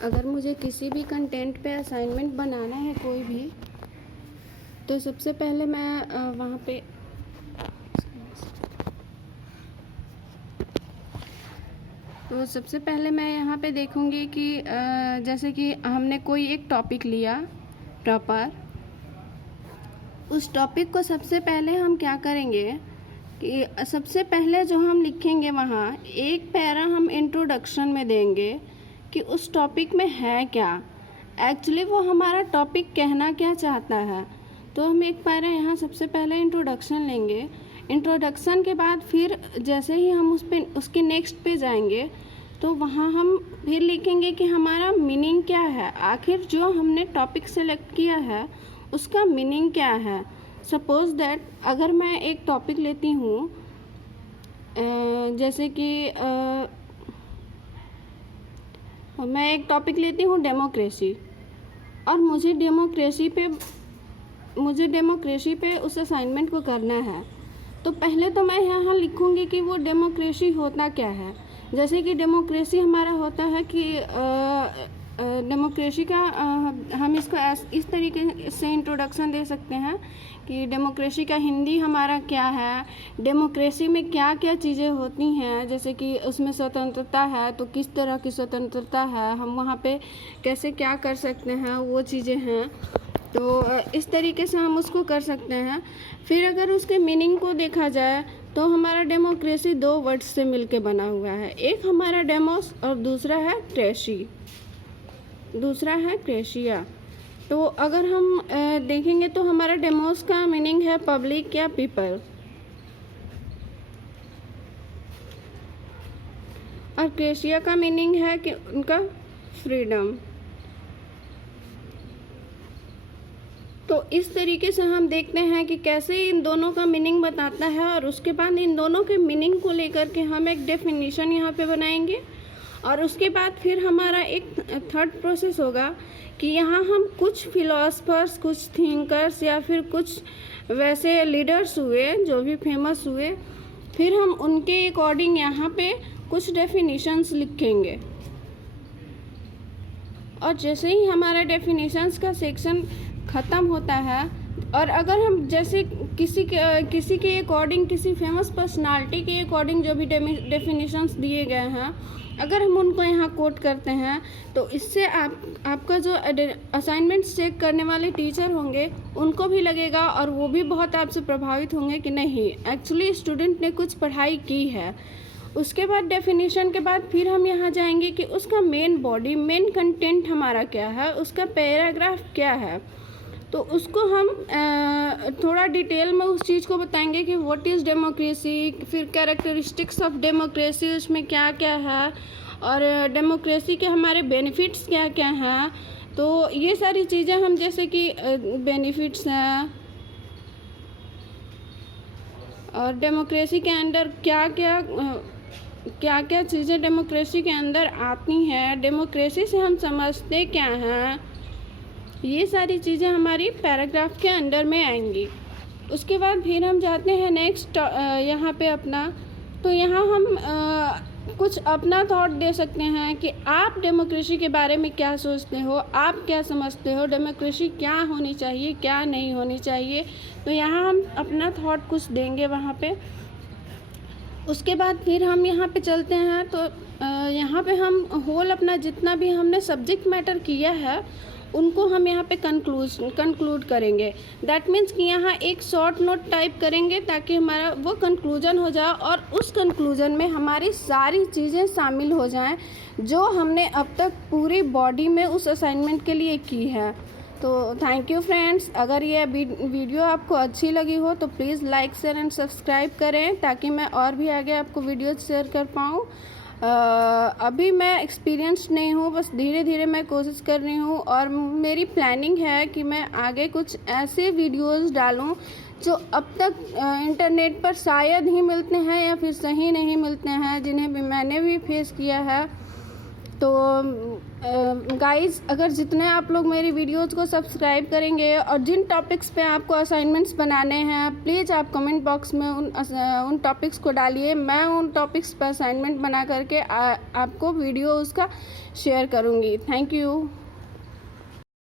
अगर मुझे किसी भी कंटेंट पे असाइनमेंट बनाना है कोई भी, तो सबसे पहले मैं वहाँ पे मैं यहाँ पे देखूँगी कि जैसे कि हमने कोई एक टॉपिक लिया प्रॉपर, उस टॉपिक को सबसे पहले हम क्या करेंगे कि सबसे पहले जो हम लिखेंगे वहाँ एक पैरा हम इंट्रोडक्शन में देंगे कि उस टॉपिक में है क्या, एक्चुअली वो हमारा टॉपिक कहना क्या चाहता है। तो हम एक पैरा यहाँ सबसे पहले इंट्रोडक्शन लेंगे। इंट्रोडक्शन के बाद फिर जैसे ही हम उसके नेक्स्ट पे जाएंगे तो वहाँ हम फिर लिखेंगे कि हमारा मीनिंग क्या है, आखिर जो हमने टॉपिक सेलेक्ट किया है उसका मीनिंग क्या है। सपोज़ दैट अगर मैं एक टॉपिक लेती हूँ जैसे कि मैं एक टॉपिक लेती हूँ डेमोक्रेसी, और मुझे डेमोक्रेसी पे उस असाइनमेंट को करना है। तो पहले तो मैं यहाँ लिखूँगी कि वो डेमोक्रेसी होता क्या है। जैसे कि डेमोक्रेसी हमारा होता है कि डेमोक्रेसी का हम इसको इस तरीके से इंट्रोडक्शन दे सकते हैं कि डेमोक्रेसी का हिंदी हमारा क्या है, डेमोक्रेसी में क्या क्या चीज़ें होती हैं, जैसे कि उसमें स्वतंत्रता है तो किस तरह की स्वतंत्रता है, हम वहाँ पे कैसे क्या कर सकते हैं, वो चीज़ें हैं। तो इस तरीके से हम उसको कर सकते हैं। फिर अगर उसके मीनिंग को देखा जाए तो हमारा डेमोक्रेसी दो वर्ड्स से मिलके बना हुआ है, एक हमारा डेमोस और दूसरा है क्रेशिया। तो अगर हम देखेंगे तो हमारा डेमोस का मीनिंग है पब्लिक या पीपल, और क्रेशिया का मीनिंग है कि उनका फ्रीडम। तो इस तरीके से हम देखते हैं कि कैसे इन दोनों का मीनिंग बताता है, और उसके बाद इन दोनों के मीनिंग को लेकर के हम एक डेफिनेशन यहाँ पे बनाएंगे। और उसके बाद फिर हमारा एक थर्ड प्रोसेस होगा कि यहाँ हम कुछ फिलोसफर्स, कुछ थिंकर्स या फिर कुछ वैसे लीडर्स हुए जो भी फेमस हुए, फिर हम उनके अकॉर्डिंग यहाँ पे कुछ डेफिनेशंस लिखेंगे। और जैसे ही हमारा डेफिनेशंस का सेक्शन ख़त्म होता है, और अगर हम जैसे किसी के अकॉर्डिंग, किसी फेमस पर्सनालिटी के अकॉर्डिंग जो भी डेफिनेशंस दिए गए हैं, अगर हम उनको यहाँ कोट करते हैं तो इससे आपका जो असाइनमेंट्स चेक करने वाले टीचर होंगे उनको भी लगेगा, और वो भी बहुत आपसे प्रभावित होंगे कि नहीं एक्चुअली स्टूडेंट ने कुछ पढ़ाई की है। उसके बाद डेफिनेशन के बाद फिर हम यहाँ जाएंगे कि उसका मेन कंटेंट हमारा क्या है, उसका पैराग्राफ क्या है। तो उसको हम थोड़ा डिटेल में उस चीज़ को बताएंगे कि व्हाट इज़ डेमोक्रेसी, फिर कैरेक्टरिस्टिक्स ऑफ डेमोक्रेसी उसमें क्या क्या है, और डेमोक्रेसी के हमारे बेनिफिट्स क्या क्या हैं। तो ये सारी चीज़ें हम जैसे कि बेनिफिट्स हैं, और डेमोक्रेसी के अंदर क्या क्या चीज़ें डेमोक्रेसी के अंदर आती हैं, डेमोक्रेसी से हम समझते क्या हैं, ये सारी चीज़ें हमारी पैराग्राफ के अंदर में आएंगी। उसके बाद फिर हम जाते हैं नेक्स्ट यहाँ पे अपना, तो यहाँ हम कुछ अपना थॉट दे सकते हैं कि आप डेमोक्रेसी के बारे में क्या सोचते हो, आप क्या समझते हो, डेमोक्रेसी क्या होनी चाहिए, क्या नहीं होनी चाहिए। तो यहाँ हम अपना थॉट कुछ देंगे वहाँ पे। उसके बाद फिर हम यहाँ पे चलते हैं, तो यहाँ पे हम होल अपना जितना भी हमने सब्जेक्ट मैटर किया है उनको हम यहाँ पे कंक्लूड करेंगे। दैट मीन्स कि यहाँ एक शॉर्ट नोट टाइप करेंगे ताकि हमारा वो कंक्लूजन हो जाए, और उस कंक्लूजन में हमारी सारी चीज़ें शामिल हो जाएं जो हमने अब तक पूरी बॉडी में उस असाइनमेंट के लिए की है। तो थैंक यू फ्रेंड्स, अगर ये वीडियो आपको अच्छी लगी हो तो please like share and subscribe करें ताकि मैं और भी आगे आपको वीडियो शेयर कर पाऊँ। अभी मैं एक्सपीरियंस नहीं हूँ, बस धीरे धीरे मैं कोशिश कर रही हूँ, और मेरी प्लानिंग है कि मैं आगे कुछ ऐसे वीडियोस डालूँ जो अब तक इंटरनेट पर शायद ही मिलते हैं या फिर सही नहीं मिलते हैं, जिन्हें भी मैंने भी फेस किया है। तो गाइस, अगर जितने आप लोग मेरी वीडियोज़ को सब्सक्राइब करेंगे और जिन टॉपिक्स पे आपको असाइनमेंट्स बनाने हैं, प्लीज़ आप कमेंट बॉक्स में उन टॉपिक्स को डालिए। मैं उन टॉपिक्स पर असाइनमेंट बना करके आपको वीडियो उसका शेयर करूँगी। Thank you.